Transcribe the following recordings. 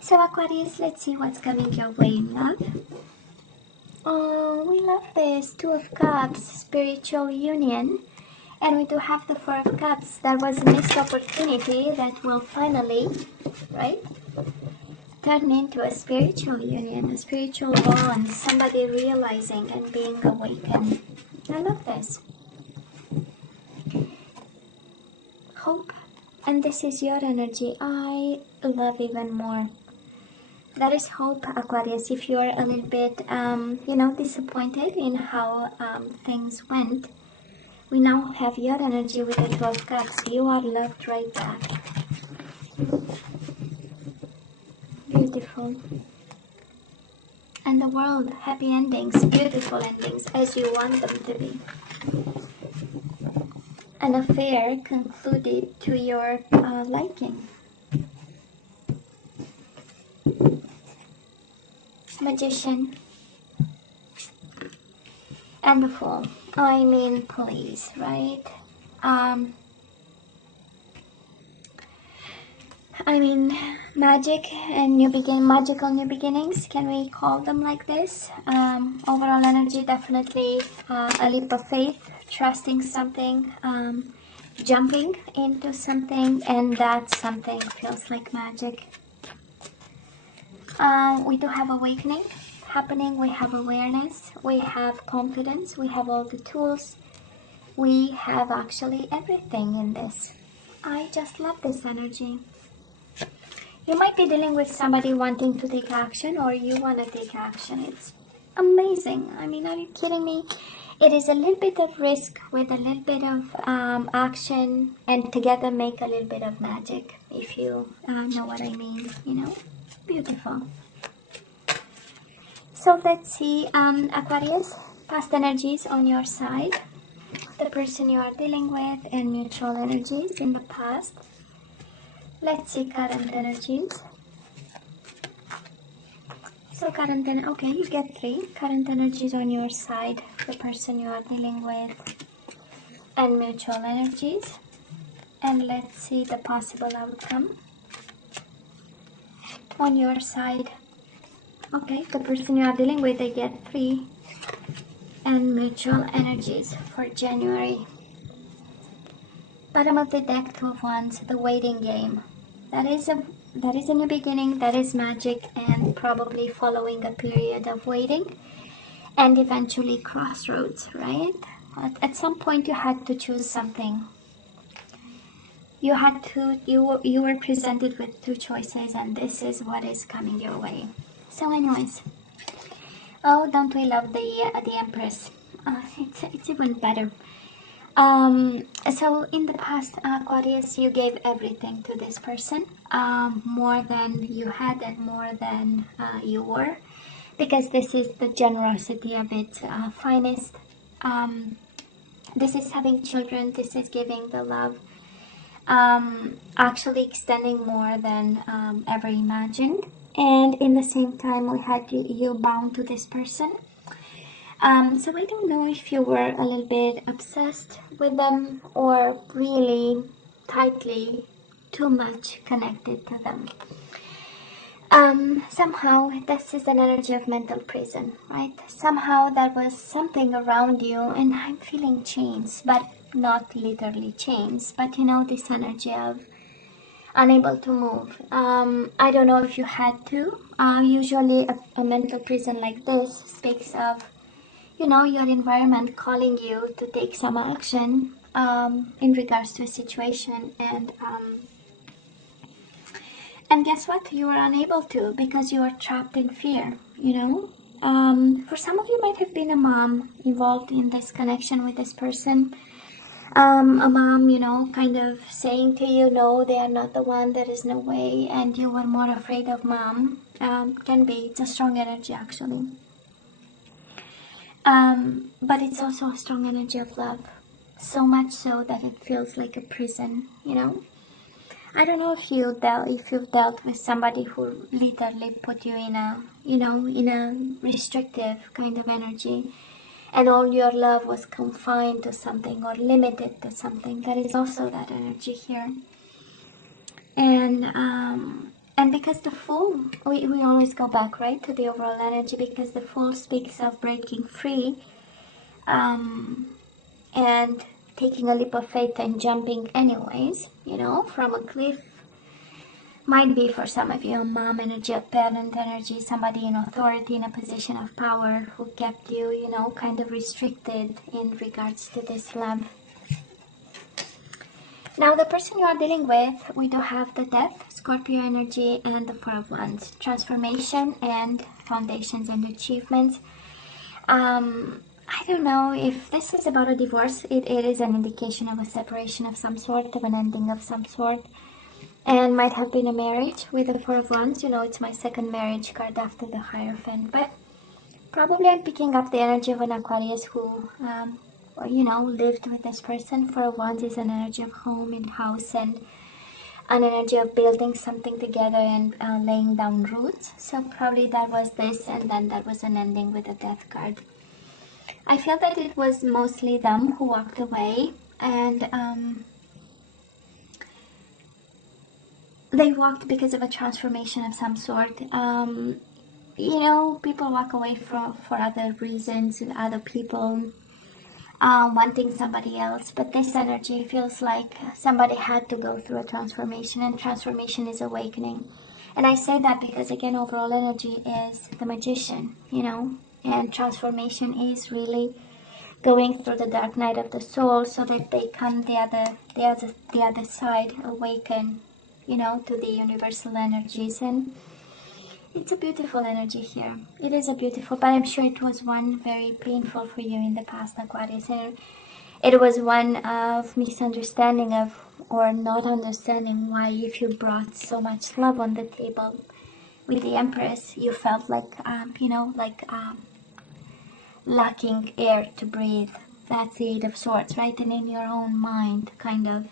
So Aquarius, let's see what's coming your way in love. Oh, we love this. Two of Cups, spiritual union. And we do have the Four of Cups. There was a missed opportunity that will finally, right, turn into a spiritual union, a spiritual bond, somebody realizing and being awakened. I love this. Hope. And this is your energy. I love even more. There is hope, Aquarius. If you're a little bit, disappointed in how things went, we now have your energy with the 12 Cups. You are loved right back. Beautiful. And the world, happy endings, beautiful endings, as you want them to be. An affair concluded to your liking. Magician. And the Fool. I mean, please, right? Magic and magical new beginnings, can we call them like this? Overall energy, definitely a leap of faith, trusting something, jumping into something, and that something feels like magic. We do have awakening happening, we have awareness, we have confidence, we have all the tools, we have actually everything in this. I just love this energy. You might be dealing with somebody wanting to take action, or you want to take action. It's amazing. I mean, are you kidding me? It is a little bit of risk with a little bit of action, and together make a little bit of magic, if you know what I mean, you know? Beautiful. So let's see, Aquarius, past energies on your side, the person you are dealing with, and mutual energies in the past. Let's see current energies. So okay, you get 3 current energies on your side, the person you are dealing with, and mutual energies. And let's see the possible outcome on your side. Okay, the person you are dealing with, they get 3, and mutual energies for January. Bottom of the deck, 2 of Wands, the waiting game. That is a new beginning, that is magic, and probably following a period of waiting and eventually crossroads, right? At some point you had to choose something. You were presented with 2 choices, and this is what is coming your way. So anyways, oh, don't we love the Empress? It's even better. So in the past, Aquarius, you gave everything to this person, more than you had and more than you were, because this is the generosity of its finest. This is having children, this is giving the love, actually extending more than ever imagined. And in the same time, we had you bound to this person. So I don't know if you were a little bit obsessed with them, or really tightly, too much connected to them. Somehow this is an energy of mental prison, right? Somehow there was something around you, and I'm feeling chains, but not literally chains, but you know, this energy of unable to move. I don't know if you had to. Usually a mental prison like this speaks of, you know, your environment calling you to take some action in regards to a situation, and guess what? You are unable to because you are trapped in fear, you know. For some of you might have been a mom involved in this connection with this person. A mom, you know, kind of saying to you, no, they are not the one, there is no way, and you were more afraid of mom. Can be, it's a strong energy actually. But it's also a strong energy of love, so much so that it feels like a prison, you know. I don't know if you've dealt with somebody who literally put you in a, you know, in a restrictive kind of energy, and all your love was confined to something or limited to something. That is also that energy here. And And because the Fool, we always go back, right, to the overall energy, because the Fool speaks of breaking free, and taking a leap of faith and jumping anyways, you know, from a cliff. Might be for some of you a mom energy, a parent energy, somebody in authority, in a position of power, who kept you, you know, kind of restricted in regards to this love. Now, the person you are dealing with, we do have the Death, Scorpio energy, and the Four of Wands. Transformation and foundations and achievements. I don't know if this is about a divorce. It is an indication of a separation of some sort, of an ending of some sort. And might have been a marriage with the Four of Wands. You know, it's my second marriage card after the Hierophant. But probably I'm picking up the energy of an Aquarius who, you know, lived with this person. Four of Wands is an energy of home and house, and an energy of building something together and laying down roots. So probably that was this, and then that was an ending with a Death card. I feel that it was mostly them who walked away, and they walked because of a transformation of some sort. You know, people walk away for other reasons, other people wanting somebody else, but this energy feels like somebody had to go through a transformation, and transformation is awakening. And I say that because, again, overall energy is the Magician, you know, and transformation is really going through the dark night of the soul so that they come the other side, awaken, you know, to the universal energies. And it's a beautiful energy here. It is a beautiful, but I'm sure it was one very painful for you in the past, Aquarius. And it was one of misunderstanding of, or not understanding why, if you brought so much love on the table with the Empress, you felt like, you know, like lacking air to breathe. That's the Eight of Swords, right? And in your own mind, kind of,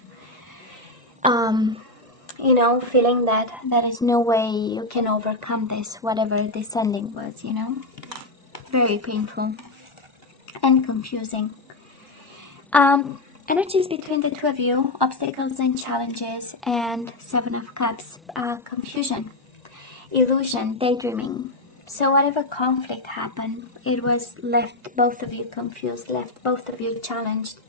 you know, feeling that there is no way you can overcome this, whatever this ending was, you know. Very painful and confusing. Energies between the two of you, obstacles and challenges, and Seven of Cups, confusion, illusion, daydreaming. So whatever conflict happened, it was left both of you confused, left both of you challenged,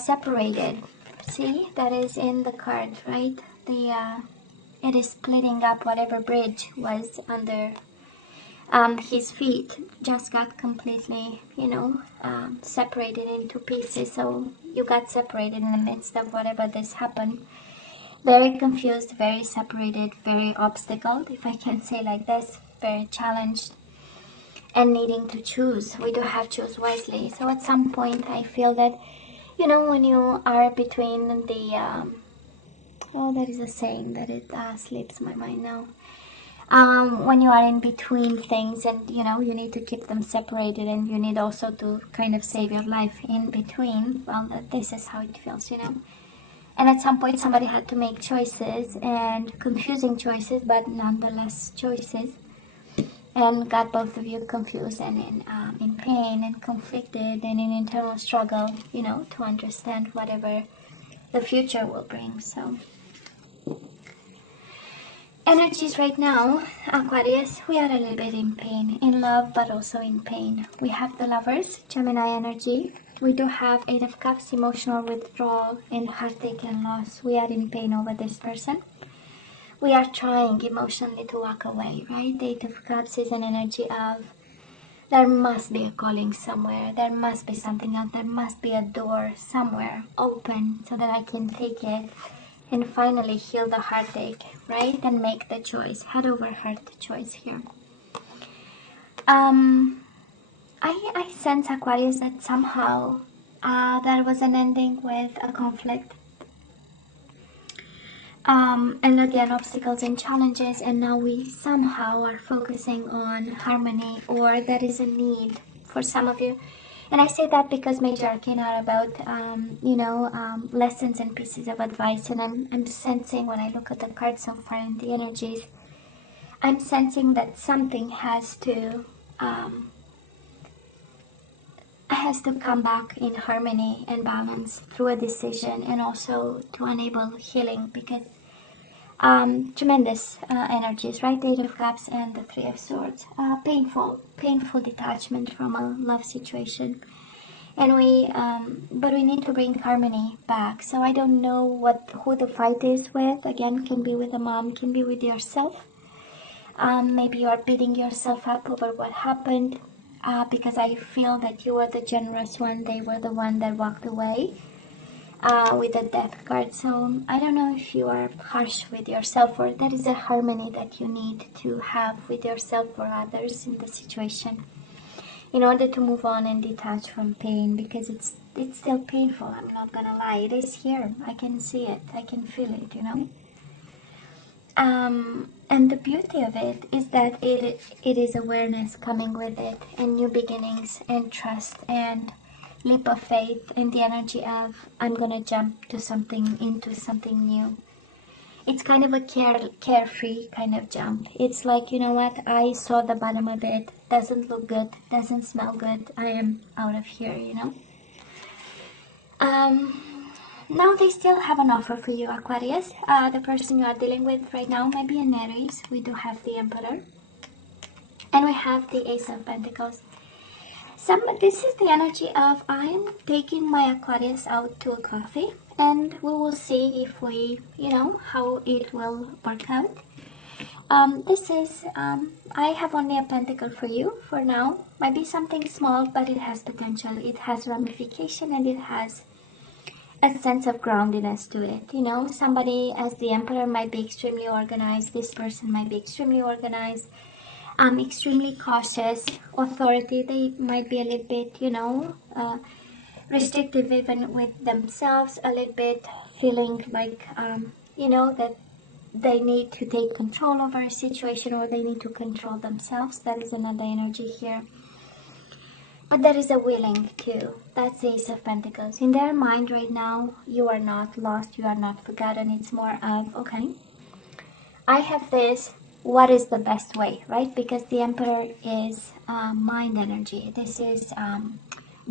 separated. See, that is in the card, right? It is splitting up. Whatever bridge was under his feet just got completely, you know, separated into pieces. So you got separated in the midst of whatever this happened. Very confused, very separated, very obstacled, if I can say like this, very challenged, and needing to choose. We do have choose wisely. So at some point I feel that, you know, when you are between the oh, that is a saying that it slips my mind now. When you are in between things, and you know, you need to keep them separated, and you need also to kind of save your life in between. Well, this is how it feels, you know. And at some point somebody had to make choices, and confusing choices, but nonetheless choices, and got both of you confused and in pain and conflicted and in internal struggle, you know, to understand whatever the future will bring. So energies right now, Aquarius, we are a little bit in pain, in love, but also in pain. We have the Lovers, Gemini energy. We do have Eight of Cups, emotional withdrawal and heartache and loss. We are in pain over this person. We are trying emotionally to walk away, right? The Eight of Cups is an energy of, there must be a calling somewhere. There must be something else. There must be a door somewhere open so that I can take it and finally heal the heartache, right? And make the choice, head over heart choice here. I sense, Aquarius, that somehow there was an ending with a conflict. And again, obstacles and challenges, and now we somehow are focusing on harmony, or there is a need for some of you. And I say that because Major Arcana are about, you know, lessons and pieces of advice. And I'm sensing, when I look at the cards so far in the energies, I'm sensing that something has to come back in harmony and balance through a decision, and also to enable healing, because Tremendous energies, right? Eight of Cups and the Three of Swords. Painful detachment from a love situation. And but we need to bring harmony back. So I don't know who the fight is with. Again, can be with a mom, can be with yourself. Maybe you are beating yourself up over what happened, because I feel that you were the generous one. They were the one that walked away with the Death card. So I don't know if you are harsh with yourself, or there is a harmony that you need to have with yourself or others in the situation, in order to move on and detach from pain, because it's still painful. I'm not gonna lie, it is here. I can see it, I can feel it, you know. And the beauty of it is that it is awareness coming with it, and new beginnings, and trust, and leap of faith, and the energy of I'm gonna jump to something, into something new. It's kind of a carefree kind of jump. It's like, you know what, I saw the bottom of it, doesn't look good, doesn't smell good, I am out of here, you know. Now they still have an offer for you, Aquarius. The person you are dealing with right now might be an Aries. We do have the Emperor, and we have the Ace of Pentacles. This is the energy of I am taking my Aquarius out to a coffee, and we will see if we, you know, how it will work out. This is, I have only a pentacle for you for now. Might be something small, but it has potential. It has ramification, and it has a sense of groundedness to it. You know, somebody as the Emperor might be extremely organized. This person might be extremely organized. Extremely cautious. Authority, they might be a little bit, you know, restrictive even with themselves, a little bit feeling like, you know, that they need to take control over a situation, or they need to control themselves. That is another energy here. But there is a willing to. That's the Ace of Pentacles. In their mind right now, you are not lost, you are not forgotten. It's more of, okay, I have this, what is the best way, right? Because the Emperor is mind energy. This is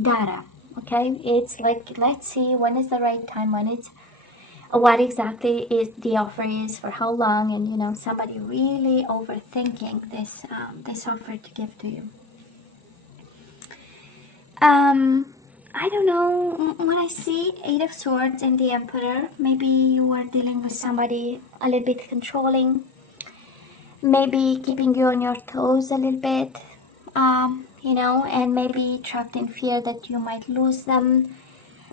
data, okay? It's like, let's see when is the right time, when it's, what exactly is the offer is, for how long, and you know, somebody really overthinking this, this offer to give to you. I don't know, when I see Eight of Swords and the Emperor, maybe you are dealing with somebody a little bit controlling, maybe keeping you on your toes a little bit, you know, and maybe trapped in fear that you might lose them.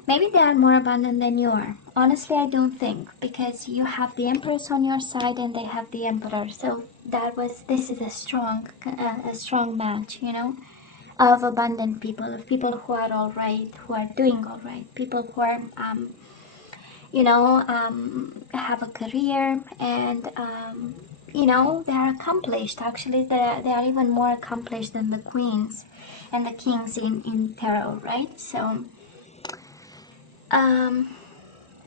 Maybe they are more abundant than you are. Honestly, I don't think, because you have the Empress on your side and they have the Emperor. So this is a strong match, you know, of abundant people, of people who are all right, who are doing all right, people who are, you know, have a career, and, you know, they are accomplished. Actually, they are even more accomplished than the queens and the kings in tarot, right? So,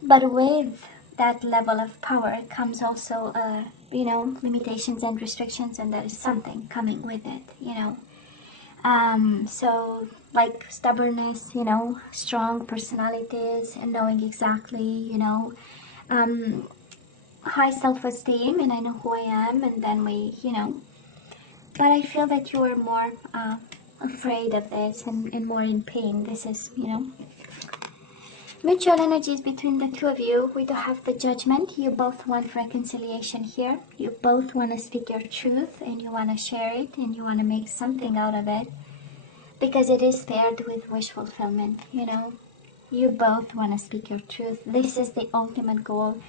but with that level of power comes also, you know, limitations and restrictions, and there is something coming with it, you know. So like stubbornness, you know, strong personalities, and knowing exactly, you know, high self-esteem, and I know who I am, and then we, you know, but I feel that you are more afraid of this, and more in pain. This is, you know, mutual energies between the two of you. We do have the Judgment. You both want reconciliation here. You both want to speak your truth, and you want to share it, and you want to make something out of it, because it is paired with wish fulfillment, you know. You both want to speak your truth. This is the ultimate goal,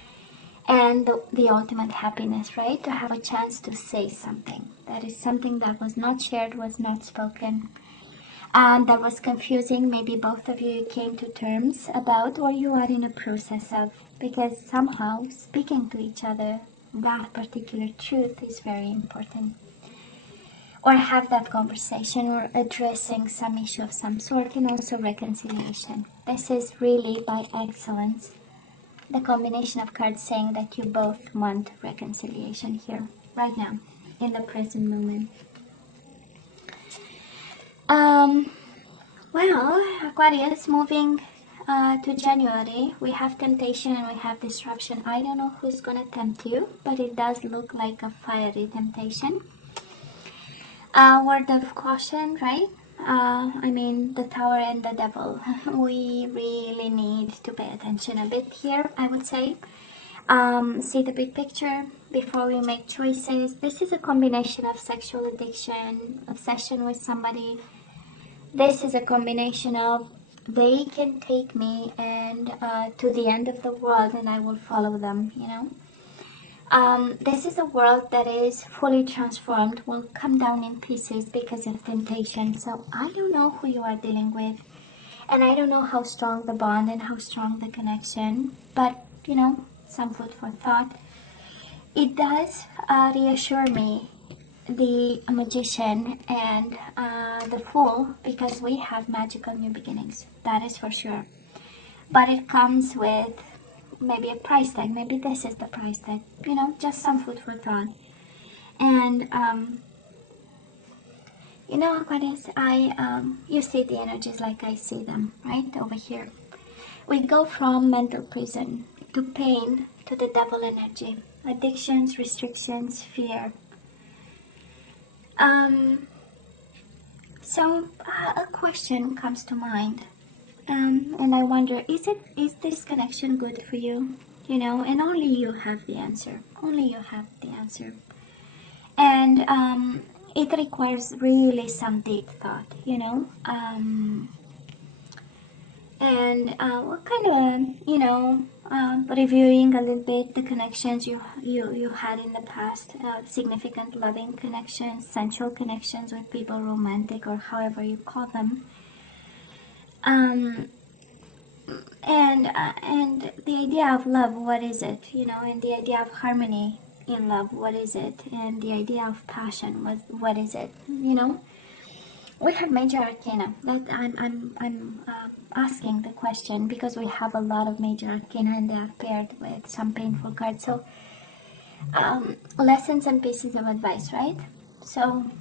and the ultimate happiness, right? To have a chance to say something. That is something that was not shared, was not spoken, that was confusing. Maybe both of you came to terms about, or you are in a process of, because somehow speaking to each other that particular truth is very important. Or have that conversation, or addressing some issue of some sort, and also reconciliation. This is really by excellence the combination of cards saying that you both want reconciliation here, right now, in the present moment. Well, Aquarius, moving to January, we have temptation and we have disruption. I don't know who's gonna tempt you, but it does look like a fiery temptation. Word of caution, right? I mean, the Tower and the Devil. We really need to pay attention a bit here, I would say. See the big picture before we make choices. This is a combination of sexual addiction, obsession with somebody. This is a combination of they can take me and to the end of the world and I will follow them, you know. This is a world that is fully transformed, will come down in pieces because of temptation. So I don't know who you are dealing with, and I don't know how strong the bond and how strong the connection, but you know, some food for thought. It does reassure me, the Magician and the Fool, because we have magical new beginnings, that is for sure. But it comes with maybe a price tag. Maybe this is the price tag, you know, just some food for thought. And you know, Aquarius, you see the energies like I see them, right over here. We go from mental prison to pain to the devil energy, addictions, restrictions, fear. So a question comes to mind. And I wonder, is this connection good for you? You know, and only you have the answer. Only you have the answer. And it requires really some deep thought, you know. What kind of, you know, reviewing a little bit the connections you had in the past, significant loving connections, sensual connections with people, romantic or however you call them. And the idea of love, what is it, you know, and the idea of harmony in love, what is it, and the idea of passion, what is it, you know. We have major arcana. That I'm asking the question because we have a lot of major arcana and they are paired with some painful cards. So lessons and pieces of advice, right? So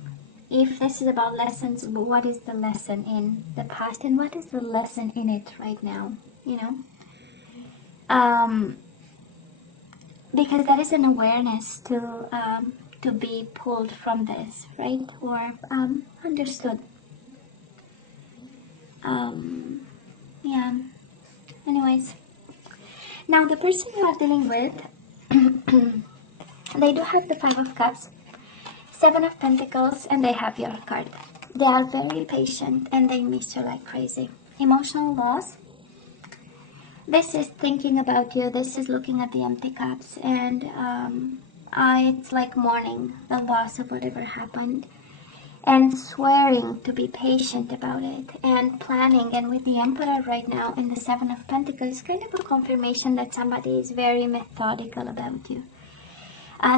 if this is about lessons, what is the lesson in the past and what is the lesson in it right now, you know? Because that is an awareness to be pulled from this, right? Or understood. Yeah. Anyways, now the person you are dealing with, they do have the Five of Cups, Seven of Pentacles, and they have your card. They are very patient and they miss you like crazy. Emotional loss. This is thinking about you. This is looking at the empty cups, and it's like mourning the loss of whatever happened, and swearing to be patient about it, and planning. And with the Emperor right now and the Seven of Pentacles, kind of a confirmation that somebody is very methodical about you.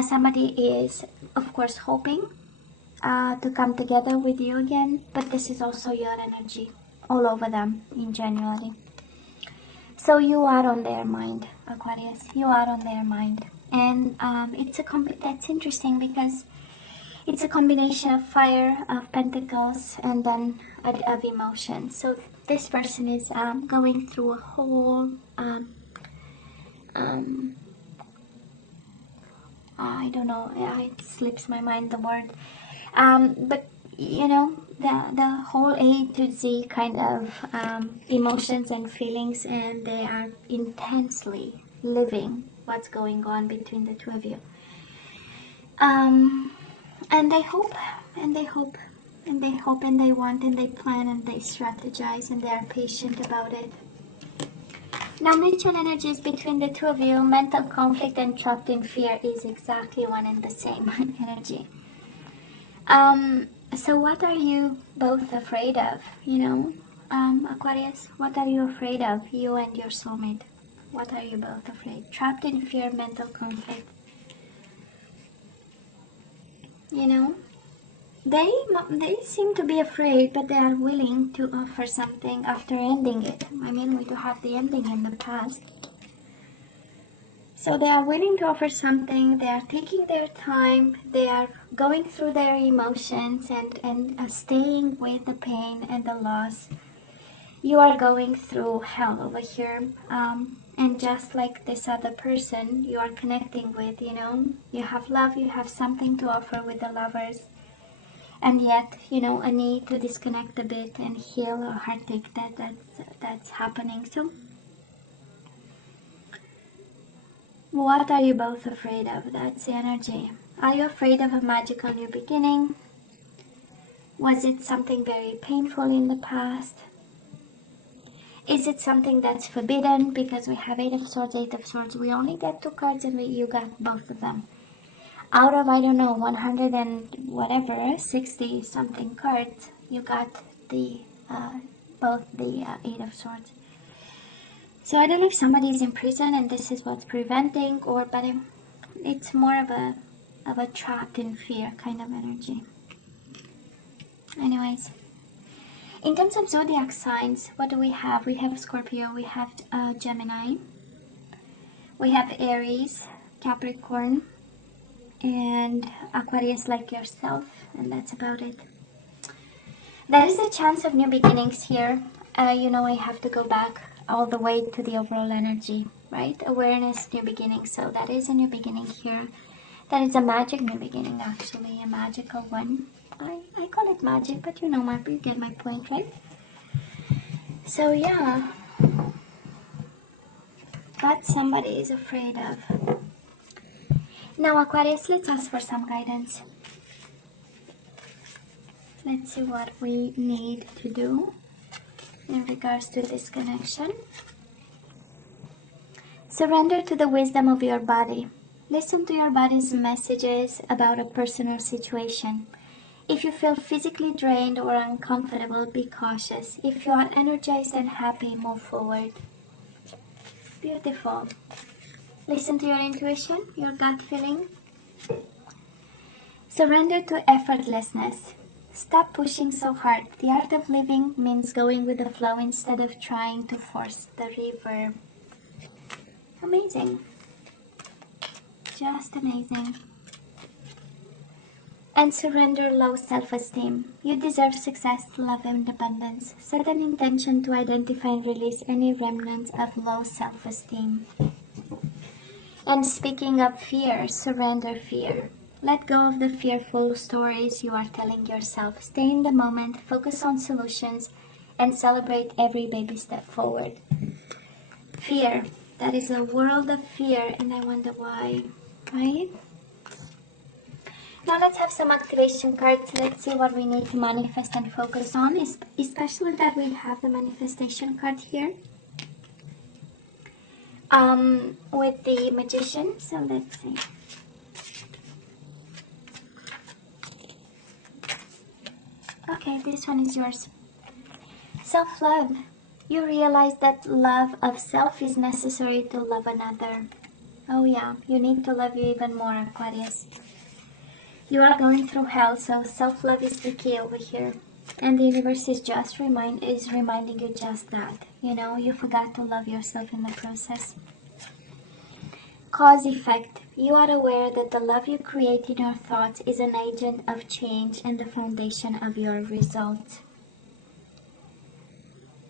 Somebody is, of course, hoping to come together with you again, but this is also your energy all over them in January. So you are on their mind, Aquarius. You are on their mind. And that's interesting because it's a combination of fire, of pentacles, and then of emotion. So this person is going through a whole, I don't know, it slips my mind the word. But you know, the whole A to Z kind of emotions and feelings, and they are intensely living what's going on between the two of you. And they hope, and they hope, and they hope, and they want, and they plan, and they strategize, and they are patient about it. Now, mutual energies between the two of you, mental conflict and trapped in fear is exactly one and the same energy. So what are you both afraid of, you know, Aquarius? What are you afraid of, you and your soulmate? What are you both afraid? Trapped in fear, mental conflict. You know, they seem to be afraid, but they are willing to offer something after ending it. I mean, we do have the ending in the past. So they are willing to offer something, they are taking their time, they are going through their emotions and staying with the pain and the loss. You are going through hell over here, and just like this other person you are connecting with, you know, you have love, you have something to offer with the lovers, and yet, you know, a need to disconnect a bit and heal a heartache that's happening. So what are you both afraid of? That's the energy. Are you afraid of a magical new beginning? Was it something very painful in the past? Is it something that's forbidden? Because we have Eight of Swords, Eight of Swords. We only get 2 cards and you got both of them. Out of, I don't know, 100 and whatever, 60 something cards, you got the both the Eight of Swords. So I don't know if somebody is in prison and this is what's preventing, or but it's more of a trapped in fear kind of energy. Anyways. In terms of zodiac signs, what do we have? We have Scorpio, we have Gemini, we have Aries, Capricorn, and Aquarius like yourself, and that's about it. There is a chance of new beginnings here. You know, I have to go back all the way to the overall energy, right? Awareness, new beginning. So that is a new beginning here. That is a magic new beginning, actually, a magical one. I call it magic, but you know, you get my point, right? So yeah, that somebody is afraid of. Now Aquarius, let's ask for some guidance. Let's see what we need to do in regards to this connection. Surrender to the wisdom of your body. Listen to your body's messages about a personal situation. If you feel physically drained or uncomfortable, be cautious. If you are energized and happy, move forward. Beautiful. Listen to your intuition, your gut feeling. Surrender to effortlessness. Stop pushing so hard. The art of living means going with the flow instead of trying to force the river. Amazing. Just amazing. And surrender low self-esteem. You deserve success, love, and abundance. Set an intention to identify and release any remnants of low self-esteem. And speaking of fear, surrender fear. Let go of the fearful stories you are telling yourself. Stay in the moment, focus on solutions, and celebrate every baby step forward. Fear. That is a world of fear, and I wonder why, right? Now let's have some activation cards. Let's see what we need to manifest and focus on, especially that we have the manifestation card here. With the Magician, so let's see. Okay, this one is yours. Self-love. You realize that love of self is necessary to love another. Oh yeah, you need to love you even more, Aquarius. You are going through hell, so self-love is the key over here. And the universe is just reminding you just that. You know, you forgot to love yourself in the process. Cause effect. You are aware that the love you create in your thoughts is an agent of change and the foundation of your results.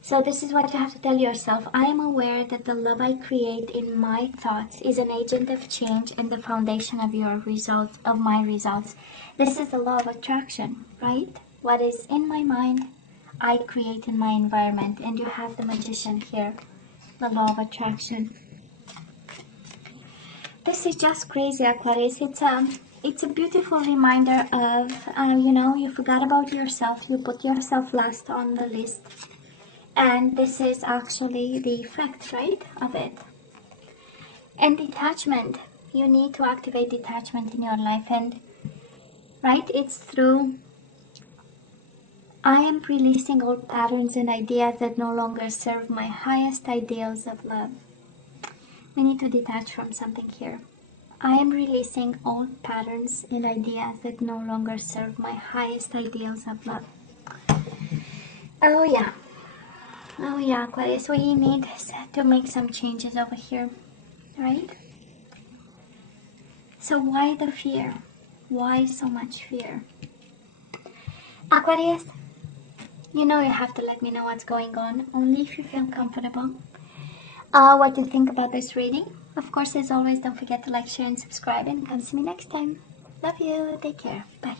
So this is what you have to tell yourself. I am aware that the love I create in my thoughts is an agent of change and the foundation of your results, of my results. This is the law of attraction, right? What is in my mind, I create in my environment. And you have the Magician here, the law of attraction. This is just crazy, Aquarius. It's a beautiful reminder of, you know, you forgot about yourself. You put yourself last on the list. And this is actually the effect, right, of it. And detachment. You need to activate detachment in your life. And, right, it's through, I am releasing old patterns and ideas that no longer serve my highest ideals of love. We need to detach from something here. I am releasing old patterns and ideas that no longer serve my highest ideals of love. Oh yeah. Oh yeah, Aquarius, we need to make some changes over here, right? So why the fear? Why so much fear? Aquarius, You know you have to let me know what's going on, only if you feel comfortable. What you think about this reading. Of course, as always, don't forget to like, share, and subscribe, and come see me next time. Love you. Take care. Bye.